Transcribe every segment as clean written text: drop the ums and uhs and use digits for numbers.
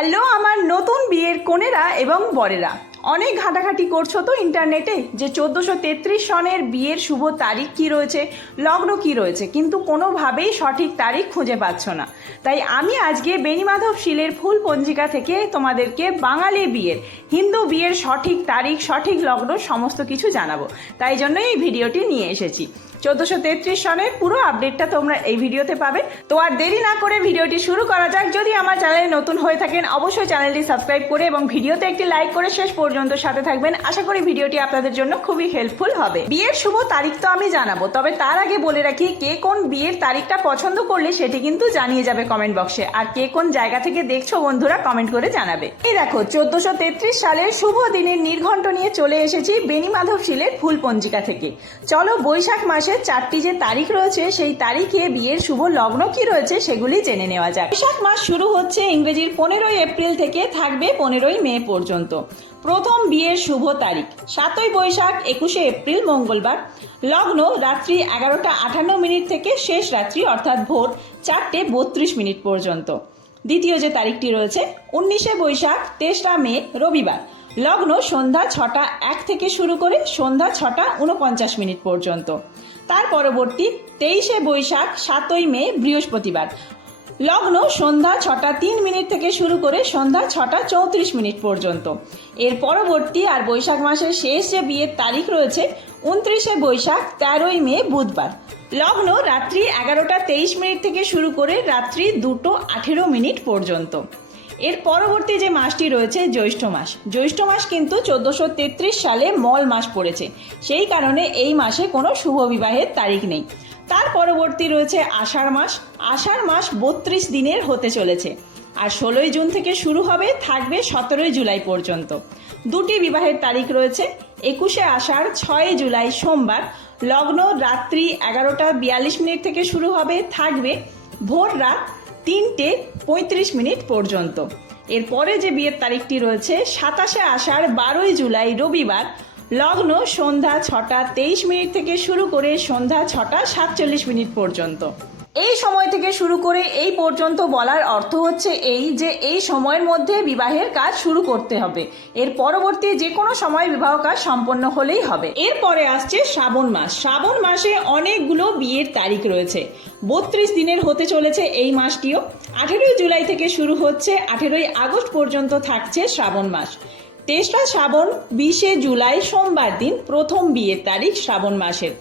Hello আমার নতুন বিয়ের কনেরা এবং বরেরা, অনেক ঘাটাঘাটি করছো তো ইন্টারনেটে যে 1433 সনের বিয়ের শুভ তারিখ কি রয়েছে, লগ্ন কি রয়েছে, কিন্তু কোনোভাবেই সঠিক তারিখ খুঁজে পাচ্ছ না। তাই আমি আজকে বেণীমাধব শীলের ফুল পঞ্জিকা থেকে তোমাদেরকে বাঙালি বিয়ের, হিন্দু বিয়ের সঠিক তারিখ, সঠিক লগ্ন সমস্ত কিছু জানাবো। তাই জন্যই এই ভিডিওটি নিয়ে এসেছি। 1433 সনের পুরো আপডেটটা তোমরা এই ভিডিওতে পাবে। তো আর দেরি না করে ভিডিওটি শুরু করা যাক। যদি আমার চ্যানেলে নতুন হয়ে থাকেন অবশ্যই চ্যানেলটি সাবস্ক্রাইব করে এবং ভিডিওতে একটি লাইক করে শেষ পর্যন্ত সাথে থাকবেন। আশা করি ভিডিওটি আপনাদের জন্য খুবই হেল্পফুল হবে। বিয়ের শুভ তারিখ তো আমি জানাবো, তবে তার আগে বলে রাখি কে কোন বিয়ের তারিখটা পছন্দ করলে সেটি কিন্তু জানিয়ে যাবে কমেন্ট বক্সে। আর কে কোন জায়গা থেকে দেখছো বন্ধুরা কমেন্ট করে জানাবে। এই দেখো 1433 সালের শুভ দিনের নির্ঘণ্ট নিয়ে চলে এসেছি বেণীমাধব শীলের ফুল পঞ্জিকা থেকে। চলো বৈশাখ মাসের 4টি যে তারিখ রয়েছে সেই তারিখে বিয়ের শুভ লগ্ন কি রয়েছে সেগুলি জেনে নেওয়া যাক। বৈশাখ মাস শুরু হচ্ছে ইংরেজির 15ই এপ্রিল থেকে, থাকবে 15ই মে পর্যন্ত। প্রথম বিয়ের শুভ তারিখ 7ই বৈশাখ 21শে এপ্রিল মঙ্গলবার। লগ্ন রাত্রি 11:58 থেকে শেষ রাত্রি অর্থাৎ ভোর 4:32 পর্যন্ত। দ্বিতীয় যে তারিখটি রয়েছে 19শে বৈশাখ 23রা মে রবিবার। লগ্ন সন্ধ্যা 6:01 থেকে শুরু করে সন্ধ্যা 6:49 পর্যন্ত। তার পরবর্তী 23শে বৈশাখ 7ই মে বৃহস্পতিবার। লগ্ন সন্ধ্যা 6:03 থেকে শুরু করে সন্ধ্যা 6:34 পর্যন্ত। এর পরবর্তী আর বৈশাখ মাসের শেষ যে বিয়ের তারিখ রয়েছে 29শে বৈশাখ 13ই মে বুধবার। লগ্ন রাত্রি 11:23 থেকে শুরু করে রাত্রি 2:18 পর্যন্ত। এর পরবর্তী যে মাসটি রয়েছে জ্যৈষ্ঠ মাস। জ্যৈষ্ঠ মাস কিন্তু 1433 সালে মল মাস পড়েছে, সেই কারণে এই মাসে কোনো শুভ বিবাহের তারিখ নেই। তার পরবর্তী রয়েছে আষাঢ় মাস। আষাঢ় মাস 32 দিনের হতে চলেছে, আর 16ই জুন থেকে শুরু হবে, থাকবে 17ই জুলাই পর্যন্ত। দুটি বিবাহের তারিখ রয়েছে 21শে আষাঢ় 6ই জুলাই সোমবার। লগ্ন রাত্রি 11:42 থেকে শুরু হবে, থাকবে ভোর রাত 3:35 পর্যন্ত। এরপরে যে বিয়ের তারিখটি রয়েছে 27শে আষাঢ় 12ই জুলাই রবিবার। লগ্ন সন্ধ্যা 6:23 থেকে শুরু করে সন্ধ্যা 6:47 পর্যন্ত। এই সময় থেকে শুরু করে এই পর্যন্ত বলার অর্থ হচ্ছে এই যে এই সময়ের মধ্যে বিবাহের কাজ শুরু করতে হবে। এর পরবর্তী যে কোনো সময় বিবাহ কাজ সম্পন্ন হলেই হবে। এরপরে আসছে শ্রাবণ মাস। শ্রাবণ মাসে অনেকগুলো বিয়ের তারিখ রয়েছে, 32 দিনের হতে চলেছে এই মাসটিও। 18ই জুলাই থেকে শুরু হচ্ছে, 18ই আগস্ট পর্যন্ত থাকছে শ্রাবণ মাস। 23রা শ্রাবণ 20শে জুলাই সোমবার দিন প্রথম বিয়ের তারিখ শ্রাবণ মাসের।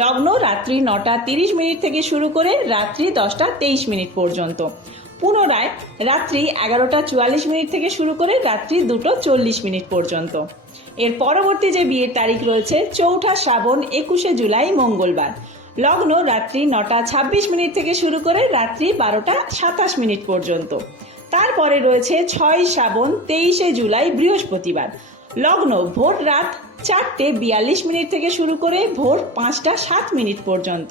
লগ্ন রাত্রি 9:30 থেকে শুরু করে রাত্রি 10:23 পর্যন্ত। পুনরায় রাত্রি 11:44 থেকে শুরু করে রাত্রি 2:40 পর্যন্ত। এর পরবর্তী যে বিয়ের তারিখ রয়েছে 4ঠা শ্রাবণ 21শে জুলাই মঙ্গলবার। লগ্ন রাত্রি 9:26 থেকে শুরু করে রাত্রি 12:27 পর্যন্ত। তারপরে রয়েছে 6ই শ্রাবণ 23শে জুলাই বৃহস্পতিবার। লগ্ন ভোর রাত 4:42 থেকে শুরু করে ভোর 5:07 পর্যন্ত।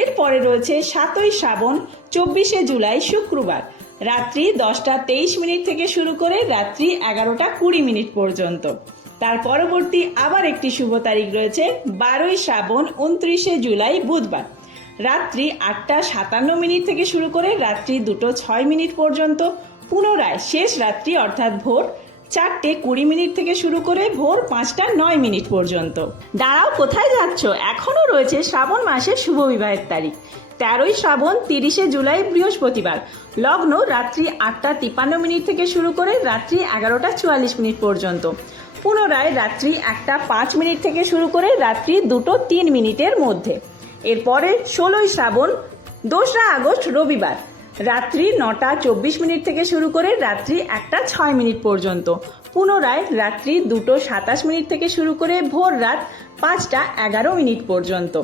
এরপরে রয়েছে 7ই শ্রাবণ 24শে জুলাই শুক্রবার। রাত্রি 10:23 থেকে শুরু করে রাত্রি 11:20 পর্যন্ত। তার পরবর্তী আবার একটি শুভ তারিখ রয়েছে 12ই শ্রাবণ 29শে জুলাই বুধবার। রাত্রি 8:57 থেকে শুরু করে রাত্রি 2:06 পর্যন্ত। পুনরায় শেষ রাত্রি অর্থাৎ ভোর 4:20 থেকে শুরু করে ভোর 5:09 পর্যন্ত। দাঁড়াও, কোথায় যাচ্ছ? এখনো রয়েছে শ্রাবণ মাসের শুভ বিবাহের তারিখ। 13ই শ্রাবণ 30শে জুলাই বৃহস্পতিবার। লগ্ন রাত্রি 8:53 থেকে শুরু করে রাত্রি 11:44 পর্যন্ত। পুনরায় রাত্রি 1:05 থেকে শুরু করে রাত্রি 2:03 মধ্যে। এরপরে 16ই শ্রাবণ 2রা আগস্ট রবিবার। রাত্রি 9:24 থেকে শুরু করে রাত্রি 1:06 পর্যন্ত। পুনরায় রাত্রি 2:27 থেকে শুরু করে ভোর রাত 5:11 পর্যন্ত।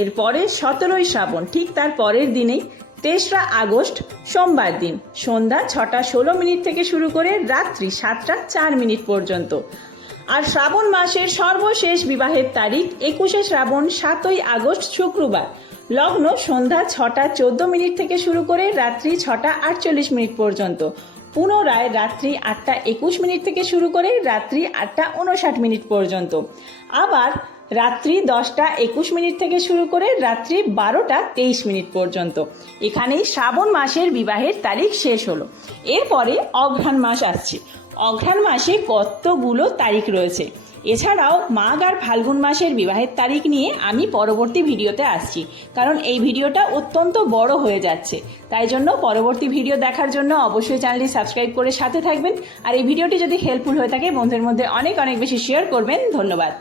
এরপরে 17ই শ্রাবণ, ঠিক তার পরের দিনেই 23রা আগস্ট সোমবার দিন সন্ধ্যা 6:16 থেকে শুরু করে রাত্রি 7:04 পর্যন্ত। আর শ্রাবণ মাসের সর্বশেষ বিবাহের তারিখ 21শে শ্রাবণ 7ই আগস্ট শুক্রবার। লগ্ন সন্ধ্যা 6:14 থেকে শুরু করে রাত্রি 6:48 পর্যন্ত। পুনরায় রাত্রি 8:21 থেকে শুরু করে রাত্রি 8:59 পর্যন্ত। আবার রাত্রি 10:21 থেকে শুরু করে রাত্রি 12:23 পর্যন্ত। এখানেই শ্রাবণ মাসের বিবাহের তারিখ শেষ হলো। এরপরে অঘ্রাণ মাস আসছে। অঘ্রাণ মাসে কতগুলো তারিখ রয়েছে। এছাড়াও মাঘ আর ফাল্গুন মাসের বিবাহের তারিখ নিয়ে আমি পরবর্তী ভিডিওতে আসছি, কারণ এই ভিডিওটা অত্যন্ত বড় হয়ে যাচ্ছে। তাই জন্য পরবর্তী ভিডিও দেখার জন্য অবশ্যই চ্যানেলটি সাবস্ক্রাইব করে সাথে থাকবেন। আর এই ভিডিওটি যদি হেল্পফুল হয়ে থাকে বন্ধুদের মধ্যে অনেক অনেক বেশি শেয়ার করবেন। ধন্যবাদ।